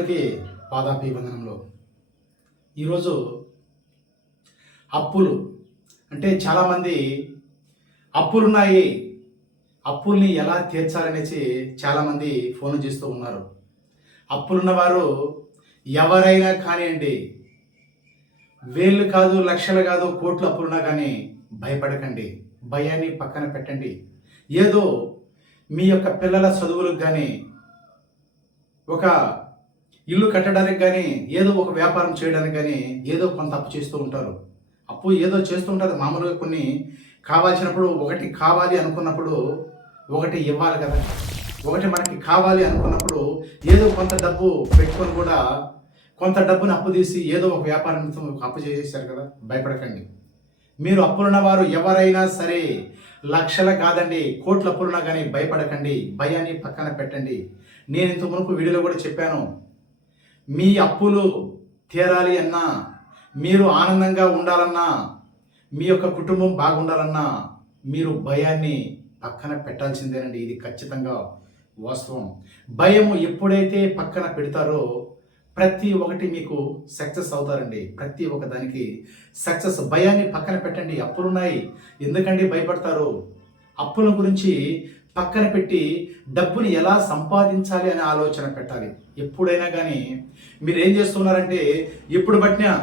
పెద్దలకి పాదాభివందనంలో. ఈరోజు అప్పులు అంటే చాలామంది అప్పులున్నాయి, అప్పుల్ని ఎలా తీర్చాలనేసి చాలామంది ఫోన్లు చేస్తూ ఉన్నారు. అప్పులున్నవారు ఎవరైనా కానివ్వండి, వేళ్ళు కాదు, లక్షలు కాదు, కోట్లు అప్పులున్నా కానీ భయపడకండి. భయాన్ని పక్కన పెట్టండి. ఏదో మీ యొక్క పిల్లల చదువులకు కానీ, ఒక ఇల్లు కట్టడానికి కానీ, ఏదో ఒక వ్యాపారం చేయడానికి కానీ ఏదో కొంత అప్పు చేస్తూ ఉంటారు. అప్పు ఏదో చేస్తూ ఉంటారు. మామూలుగా కొన్ని కావాల్సినప్పుడు, ఒకటి కావాలి అనుకున్నప్పుడు ఒకటి ఇవ్వాలి కదా. ఒకటి మనకి కావాలి అనుకున్నప్పుడు ఏదో కొంత డబ్బు పెట్టుకొని కూడా కొంత డబ్బుని అప్పు తీసి ఏదో ఒక వ్యాపారం అప్పు చేసేసారు కదా. భయపడకండి. మీరు అప్పులున్న వారు ఎవరైనా సరే, లక్షల కాదండి, కోట్ల అప్పులున్నా కానీ భయపడకండి. భయాన్ని పక్కన పెట్టండి. నేను ఇంత మునుపు వీడియోలో కూడా చెప్పాను, మీ అప్పులు తీరాలి అన్నా, మీరు ఆనందంగా ఉండాలన్నా, మీ యొక్క కుటుంబం బాగుండాలన్నా మీరు భయాన్ని పక్కన పెట్టాల్సిందేనండి. ఇది ఖచ్చితంగా వాస్తవం. భయము ఎప్పుడైతే పక్కన పెడతారో ప్రతి ఒక్కటి మీకు సక్సెస్ అవుతారండి. ప్రతి ఒక్క దానికి సక్సెస్. భయాన్ని పక్కన పెట్టండి. అప్పులున్నాయి, ఎందుకండి భయపడతారు? అప్పుల గురించి పక్కన పెట్టి డబ్బుని ఎలా సంపాదించాలి అనే ఆలోచన పెట్టాలి. ఎప్పుడైనా కానీ మీరు ఏం చేస్తున్నారంటే, ఎప్పుడు పట్టినా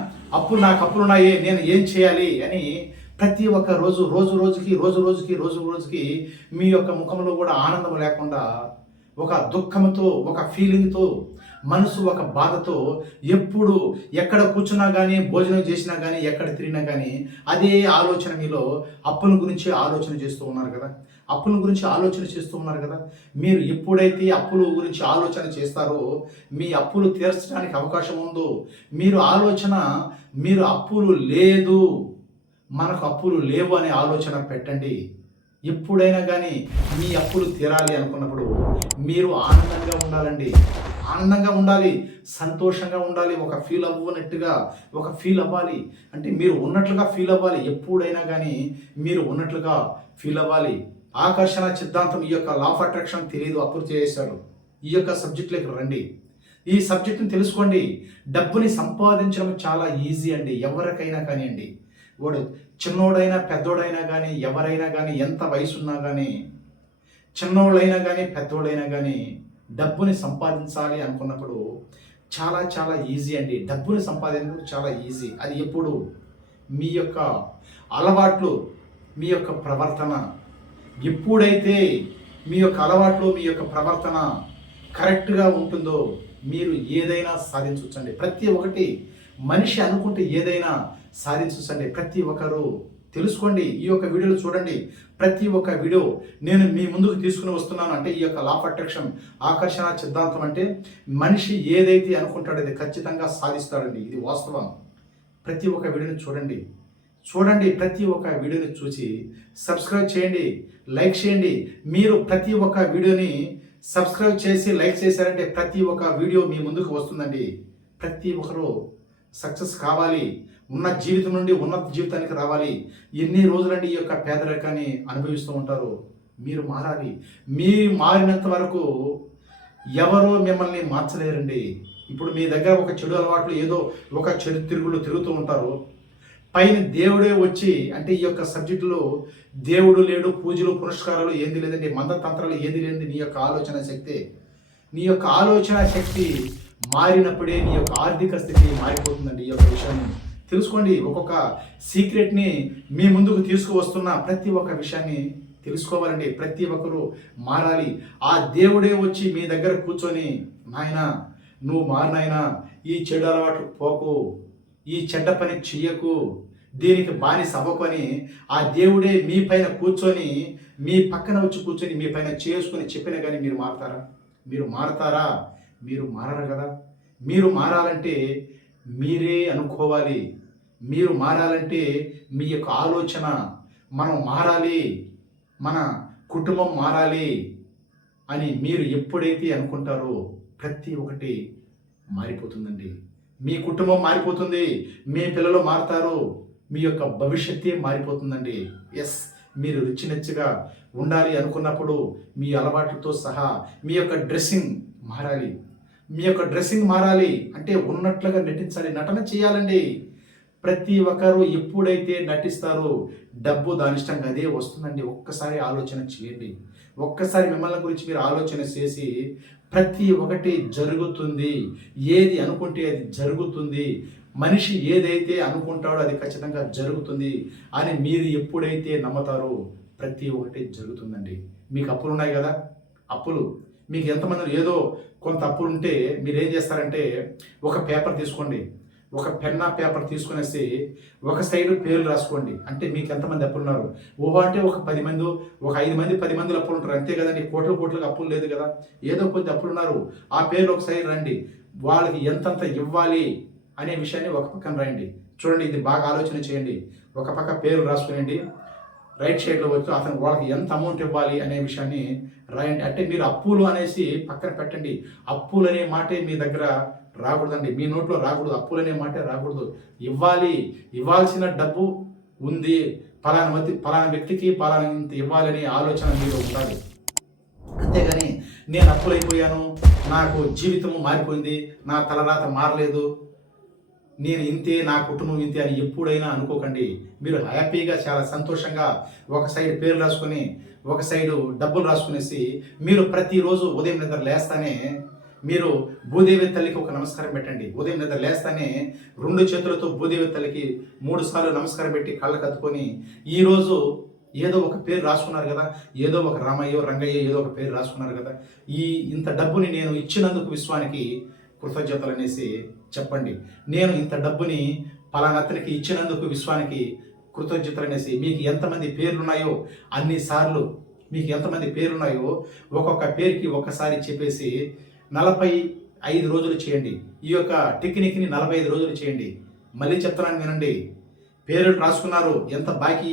నాకు అప్పులున్నాయి, నేను ఏం చేయాలి అని ప్రతి ఒక్క రోజు రోజుకి మీ యొక్క ముఖంలో కూడా ఆనందం లేకుండా, ఒక దుఃఖంతో, ఒక ఫీలింగ్తో, మనసు ఒక బాధతో ఎప్పుడు ఎక్కడ కూర్చున్నా కానీ, భోజనం చేసినా కానీ, ఎక్కడ తిరిగినా కానీ అదే ఆలోచన మీలో అప్పుల గురించి ఆలోచన చేస్తూ ఉన్నారు కదా. అప్పుల గురించి ఆలోచన చేస్తూ ఉన్నారు కదా. మీరు ఎప్పుడైతే అప్పుల గురించి ఆలోచన చేస్తారో మీ అప్పులు తీర్చడానికి అవకాశం ఉందో, మీరు అప్పులు లేదు, మనకు అప్పులు లేవు అనే ఆలోచన పెట్టండి. ఎప్పుడైనా కానీ మీ అప్పులు తీరాలి అనుకున్నప్పుడు మీరు ఆనందంగా ఉండాలండి. ఆనందంగా ఉండాలి, సంతోషంగా ఉండాలి, ఒక ఫీల్ అవ్వాలి. అంటే మీరు ఉన్నట్లుగా ఫీల్ అవ్వాలి. ఎప్పుడైనా కానీ మీరు ఉన్నట్లుగా ఫీల్ అవ్వాలి. ఆకర్షణ సిద్ధాంతం, ఈ యొక్క లా ఆఫ్ అట్రాక్షన్ తెలియదు, అప్పులు చేశారు. ఈ యొక్క సబ్జెక్టులోకి రండి. ఈ సబ్జెక్టుని తెలుసుకోండి. డబ్బుని సంపాదించడం చాలా ఈజీ అండి. ఎవరికైనా కానివ్వండి, వాడు చిన్నోడైనా పెద్దోడైనా కానీ, ఎవరైనా కానీ, ఎంత వయసు ఉన్నా కానీ, చిన్నోళ్ళైనా కానీ పెద్దోళ్ళైనా కానీ డబ్బుని సంపాదించాలి అనుకున్నప్పుడు చాలా ఈజీ అండి. డబ్బుని సంపాదించడం చాలా ఈజీ. అది ఎప్పుడు మీ యొక్క అలవాట్లు, మీ యొక్క ప్రవర్తన, ఎప్పుడైతే మీ యొక్క అలవాట్లు, మీ యొక్క ప్రవర్తన కరెక్ట్గా ఉంటుందో మీరు ఏదైనా సాధించవచ్చండి. ప్రతి ఒక్కటి మనిషి అనుకుంటే ఏదైనా సాధించవచ్చండి. ప్రతి ఒక్కరు తెలుసుకోండి. ఈ యొక్క వీడియోలు చూడండి. ప్రతి ఒక్క వీడియో నేను మీ ముందుకు తీసుకుని వస్తున్నాను. అంటే ఈ యొక్క లా ఆఫ్ అట్రాక్షన్, ఆకర్షణ సిద్ధాంతం అంటే మనిషి ఏదైతే అనుకుంటాడో అది ఖచ్చితంగా సాధిస్తాడండి. ఇది వాస్తవం. ప్రతి ఒక్క వీడియోని చూడండి. ప్రతి ఒక్క వీడియోని చూసి సబ్స్క్రైబ్ చేయండి, లైక్ చేయండి. మీరు ప్రతి ఒక్క వీడియోని సబ్స్క్రైబ్ చేసి లైక్ చేశారంటే ప్రతి ఒక్క వీడియో మీ ముందుకు వస్తుందండి. ప్రతి ఒక్కరు సక్సెస్ కావాలి, ఉన్న జీవితం నుండి ఉన్నత జీవితానికి రావాలి. ఎన్ని రోజులండి ఈ యొక్క పేదరికాన్ని అనుభవిస్తూ ఉంటారు. మీరు మారాలి. మీరు మారినంత వరకు ఎవరో మిమ్మల్ని మార్చలేరండి. ఇప్పుడు మీ దగ్గర ఒక చెడు అలవాట్లు, ఏదో ఒక చెడు తిరుగుతూ ఉంటారు. పైన దేవుడే వచ్చి, అంటే ఈ యొక్క సబ్జెక్టులో దేవుడు లేడు, పూజలు పునస్కారాలు ఏది లేదండి, మంత్రతంత్రాలు ఏది లేదండి. నీ యొక్క ఆలోచన శక్తి మారినప్పుడే నీ యొక్క ఆర్థిక స్థితి మారిపోతుందండి. ఈ యొక్క విషయాన్ని తెలుసుకోండి. ఒక్కొక్క సీక్రెట్ని మీ ముందుకు తీసుకువస్తున్న ప్రతి ఒక్క విషయాన్ని తెలుసుకోవాలండి. ప్రతి ఒక్కరూ మారాలి. ఆ దేవుడే వచ్చి మీ దగ్గర కూర్చొని, నాయనా నువ్వు మారినాయనా, ఈ చెడు అలవాటు పోకు, ఈ చెడ్డ పని చెయ్యకు, దీనికి బానిస అవ్వకొని ఆ దేవుడే మీ పైన కూర్చొని, మీ పక్కన వచ్చి కూర్చొని మీ పైన చేసుకుని చెప్పినా కానీ మీరు మారతారా? మీరు మారరు కదా. మీరు మారాలంటే మీరే అనుకోవాలి. మీరు మారాలంటే మీ యొక్క ఆలోచన, మనం మారాలి, మన కుటుంబం మారాలి అని మీరు ఎప్పుడైతే అనుకుంటారో ప్రతి ఒక్కటి మారిపోతుందండి. మీ కుటుంబం మారిపోతుంది, మీ పిల్లలు మారుతారు, మీ యొక్క భవిష్యత్తే మారిపోతుందండి. ఎస్, మీరు రిచ్గా ఉండాలి అనుకున్నప్పుడు మీ అలవాట్లతో సహా మీ యొక్క డ్రెస్సింగ్ మారాలి. మీ యొక్క డ్రెస్సింగ్ మారాలి అంటే ఉన్నట్లుగా నటించాలి, నటన చేయాలండి. ప్రతి ఒక్కరు ఎప్పుడైతే నటిస్తారో డబ్బు దాని ఇష్టంగా అదే వస్తుందండి. ఒక్కసారి ఆలోచన చేయండి. ఒక్కసారి మిమ్మల్ని గురించి మీరు ఆలోచన చేసి ప్రతి ఒక్కటి జరుగుతుంది. ఏది అనుకుంటే అది జరుగుతుంది. మనిషి ఏదైతే అనుకుంటాడో అది ఖచ్చితంగా జరుగుతుంది అని మీరు ఎప్పుడైతే నమ్ముతారో ప్రతి ఒక్కటి జరుగుతుందండి. మీకు అప్పులు ఉన్నాయి కదా, అప్పులు మీకు ఎంతమంది ఏదో కొంత అప్పులు ఉంటే మీరు ఏం చేస్తారంటే ఒక పేపర్ తీసుకోండి, ఒక పెన్నా పేపర్ తీసుకునేసి ఒక సైడు పేర్లు రాసుకోండి. అంటే మీకు ఎంతమంది అప్పులు ఉన్నారు. ఓహో అంటే ఒక 10 మంది, ఒక 5 మంది 10 మందిలో అప్పులు ఉంటారు అంతే కదండి. కోట్లుగా అప్పులు లేదు కదా, ఏదో కొద్ది అప్పులు ఉన్నారు. ఆ పేర్లు ఒక సైడ్ రండి, వాళ్ళకి ఎంతంత ఇవ్వాలి అనే విషయాన్ని ఒక పక్కన రాయండి. చూడండి, ఇది బాగా ఆలోచన చేయండి. ఒక పక్క పేరు రాసుకునేయండి, రైట్ సైడ్లో వచ్చి అతను వాళ్ళకి ఎంత అమౌంట్ ఇవ్వాలి అనే విషయాన్ని రాయండి. అంటే మీరు అప్పులు అనేసి పక్కన పెట్టండి. అప్పులు అనే మాటే మీ దగ్గర రాకూడదండి, మీ నోట్లో రాకూడదు. అప్పులు అనే మాటే రాకూడదు. ఇవ్వాల్సిన డబ్బు ఉంది, పలానా వ్యక్తికి పలానా ఇంత ఇవ్వాలనే ఆలోచన మీరు ఉండాలి. అంతేగాని నేను అప్పులైపోయాను, నాకు జీవితం మారిపోయింది, నా తలరాత మారలేదు, నేను ఇంతే, నా కుటుంబం ఇంతే అని ఎప్పుడైనా అనుకోకండి. మీరు హ్యాపీగా చాలా సంతోషంగా ఒక సైడ్ పేరు రాసుకొని ఒక సైడు డబ్బులు రాసుకునేసి మీరు ప్రతిరోజు ఉదయం నిద్ర లేస్తానే మీరు భూదేవి తల్లికి ఒక నమస్కారం పెట్టండి. ఉదయం నిద్ర లేస్తానే 2 చేతులతో భూదేవి తల్లికి 3 సార్లు నమస్కారం పెట్టి కళ్ళకు అద్దుకొని ఈరోజు ఏదో ఒక పేరు రాసుకున్నారు కదా, ఏదో ఒక రామయ్యో రంగయ్య ఏదో ఒక పేరు రాసుకున్నారు కదా, ఇంత డబ్బుని నేను ఇచ్చినందుకు విశ్వానికి కృతజ్ఞతలు అనేసి చెప్పండి. నేను ఇంత డబ్బుని పలానా అతనికి ఇచ్చినందుకు విశ్వానికి కృతజ్ఞతలు అనేసి మీకు ఎంతమంది పేర్లున్నాయో అన్నిసార్లు, మీకు ఎంతమంది పేర్లున్నాయో ఒక్కొక్క పేరుకి ఒక్కసారి చెప్పేసి 45 రోజులు చేయండి. ఈ యొక్క టెక్నిక్ని 45 రోజులు చేయండి. మళ్ళీ చెప్తున్నాను వినండి. పేరు రాసుకున్నారు, ఎంత బాకీ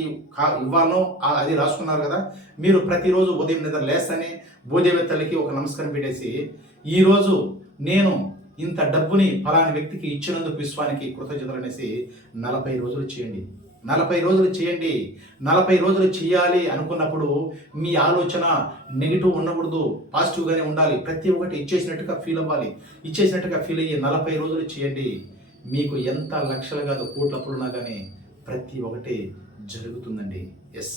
ఇవ్వాలనో అది రాసుకున్నారు కదా, మీరు ప్రతిరోజు ఉదయం నిద్ర లేస్తేనే భూదేవి తల్లికి ఒక నమస్కారం పెట్టేసి ఈరోజు నేను ఇంత డబ్బుని ఫలాని వ్యక్తికి ఇచ్చినందుకు విశ్వానికి కృతజ్ఞతలు అనేసి 40 రోజులు చేయండి. 40 రోజులు చేయండి. 40 రోజులు చేయాలి అనుకున్నప్పుడు మీ ఆలోచన నెగిటివ్ ఉండకూడదు, పాజిటివ్గానే ఉండాలి. ప్రతి ఒక్కటి ఇచ్చేసినట్టుగా ఫీల్ అవ్వాలి. ఇచ్చేసినట్టుగా ఫీల్ అయ్యి 40 రోజులు చేయండి. మీకు ఎంత లక్షలు కాదు కోట్ల అప్పులున్నా కానీ ప్రతి ఒక్కటి జరుగుతుందండి. ఎస్.